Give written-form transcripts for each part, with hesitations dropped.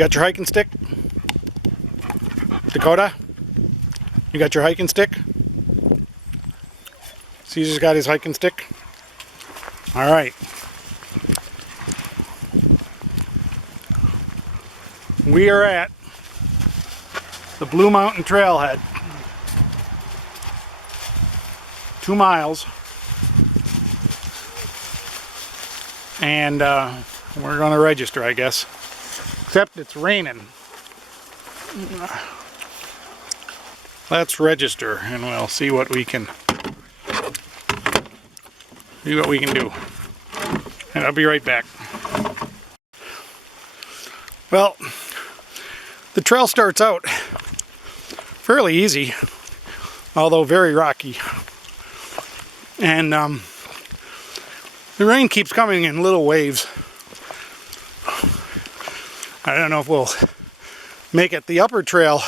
got your hiking stick? Dakota? You got your hiking stick? Caesar's got his hiking stick. All right. We are at the Blue Mountain Trailhead. 2 miles. And we're going to register, I guess. Except it's raining. Let's register and we'll see what we can do. And I'll be right back. Well, the trail starts out fairly easy, although very rocky. And the rain keeps coming in little waves. I don't know if we'll make it. The upper trail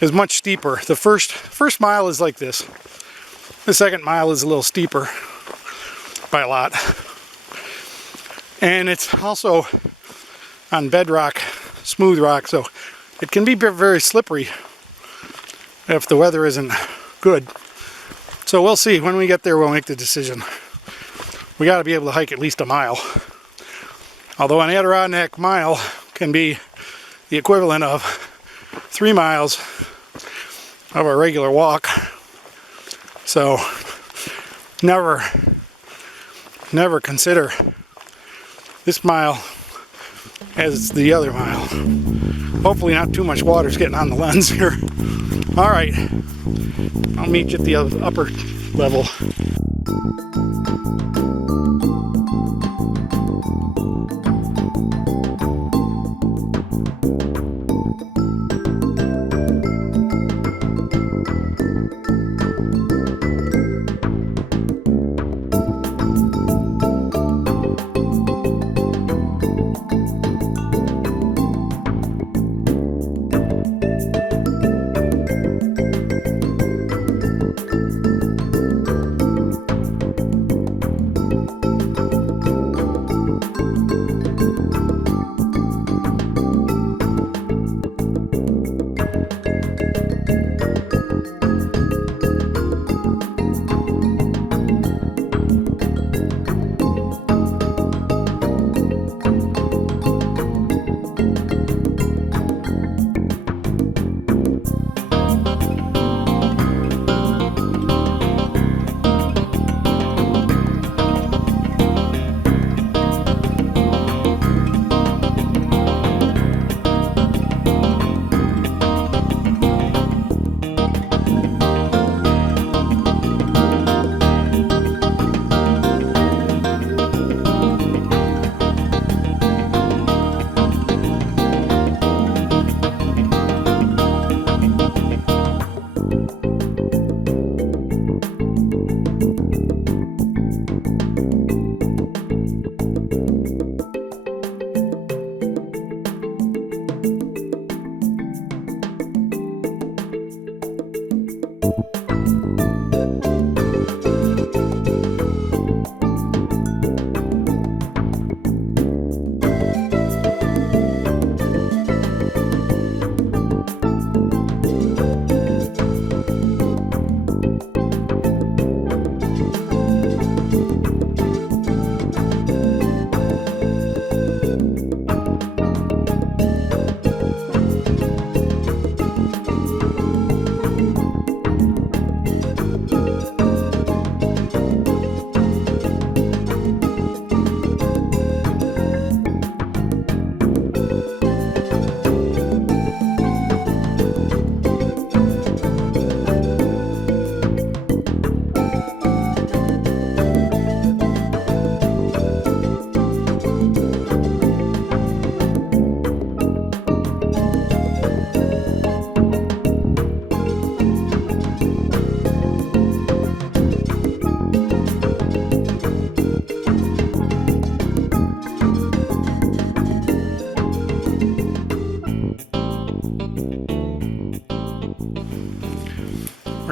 is much steeper. The first mile is like this. The second mile is a little steeper by a lot. And it's also on bedrock, smooth rock, so it can be very slippery if the weather isn't good. So we'll see. When we get there, we'll make the decision. We got to be able to hike at least a mile. Although an Adirondack mile can be the equivalent of 3 miles of a regular walk. So never consider this mile as the other mile. Hopefully not too much water's getting on the lens here. All right, I'll meet you at the upper level.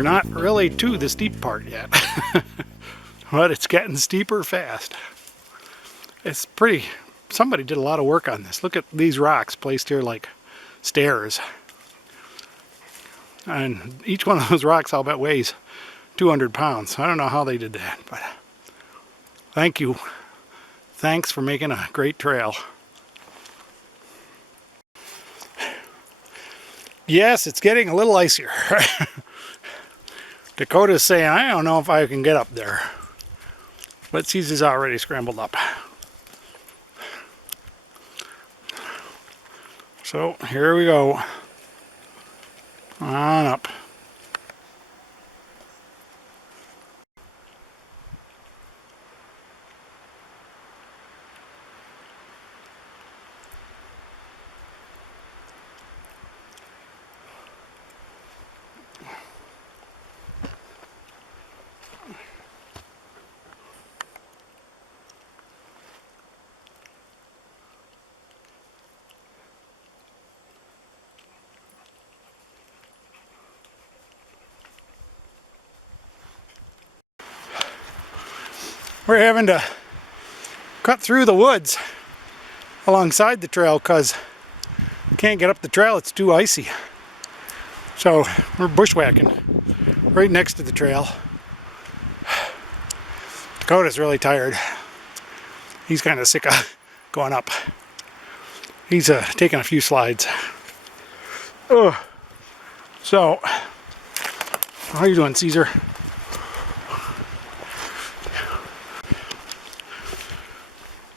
We're not really to the steep part yet, but it's getting steeper fast. It's pretty somebody did a lot of work on this. Look at these rocks placed here like stairs. And each one of those rocks I'll bet weighs 200 pounds. I don't know how they did that, but thank you. Thanks for making a great trail. Yes, it's getting a little icier. Dakota's saying, I don't know if I can get up there. But Caesar's already scrambled up. So here we go. On up. We're having to cut through the woods alongside the trail because we can't get up the trail, it's too icy. So we're bushwhacking right next to the trail. Dakota's really tired. He's kind of sick of going up. He's taking a few slides. So, how are you doing, Caesar?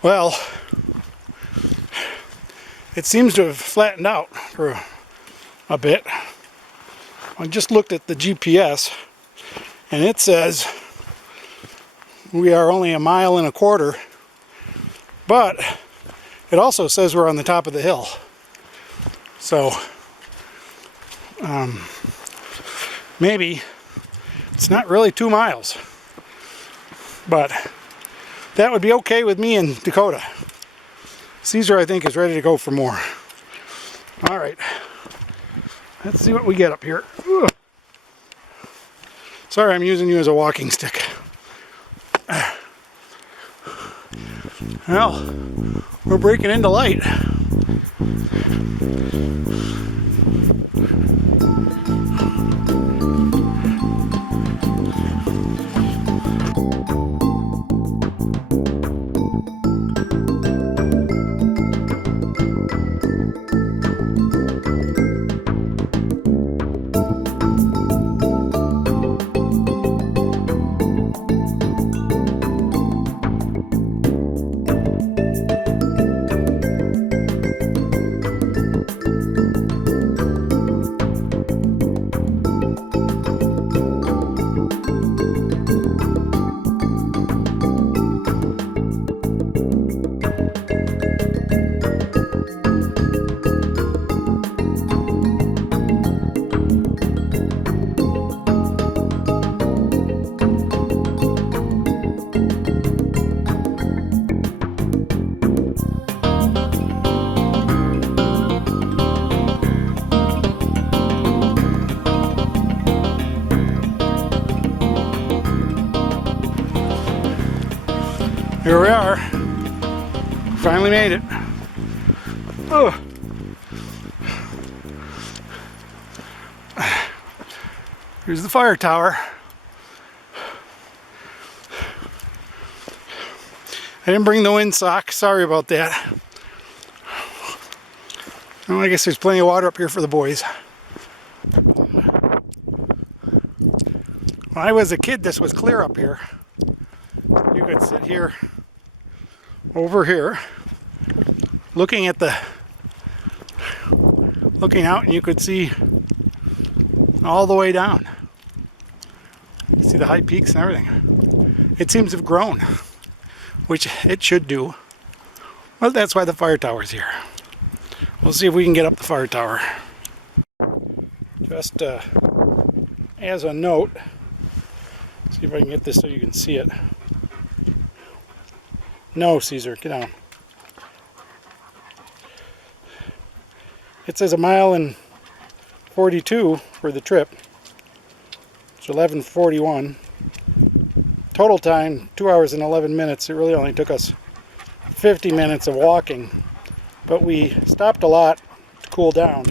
Well, it seems to have flattened out for a bit. I just looked at the GPS and it says we are only 1.25 miles, but it also says we're on the top of the hill. So maybe it's not really 2 miles, but that would be okay with me and Dakota. Caesar, I think, is ready to go for more. All right. Let's see what we get up here. Ugh. Sorry, I'm using you as a walking stick. Well, we're breaking into light. Here we are. Finally made it. Oh. Here's the fire tower. I didn't bring the windsock. Sorry about that. Well, I guess there's plenty of water up here for the boys. When I was a kid, this was clear up here. You could sit here, over here, looking out, and you could see all the way down. You see the high peaks and everything. It seems to have grown, which it should do. Well, that's why the fire tower's here. We'll see if we can get up the fire tower. Just as a note, see if I can get this so you can see it. No, Caesar, get down. It says 1.42 miles for the trip. It's 11:41. Total time 2 hours and 11 minutes. It really only took us 50 minutes of walking, but we stopped a lot to cool down.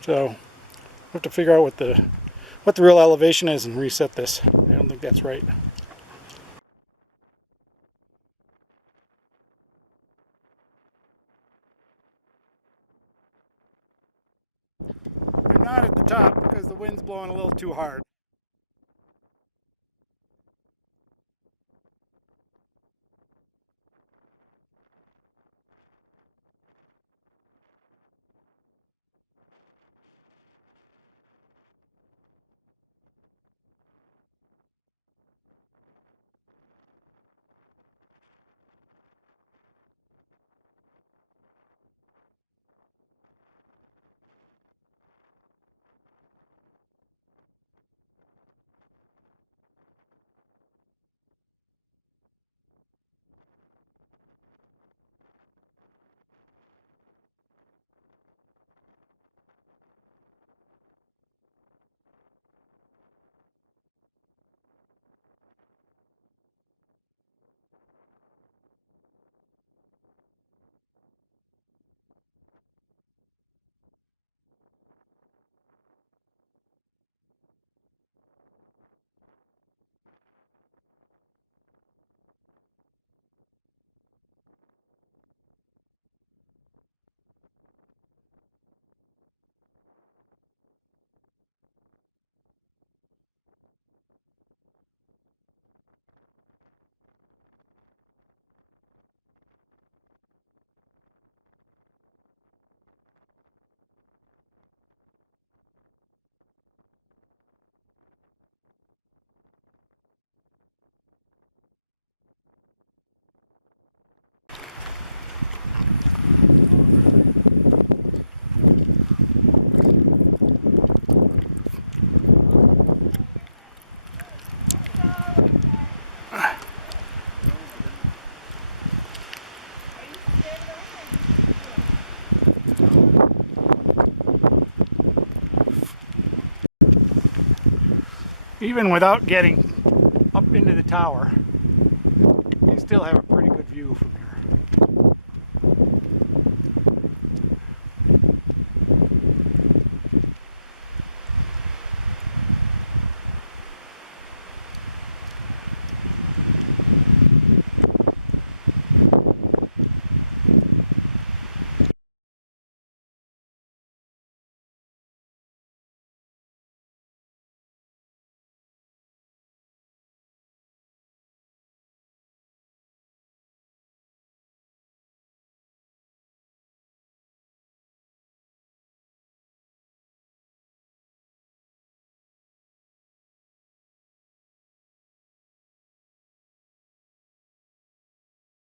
So we'll have to figure out what the real elevation is and reset this. I don't think that's right. I'm not at the top because the wind's blowing a little too hard. Even without getting up into the tower, you still have a pretty good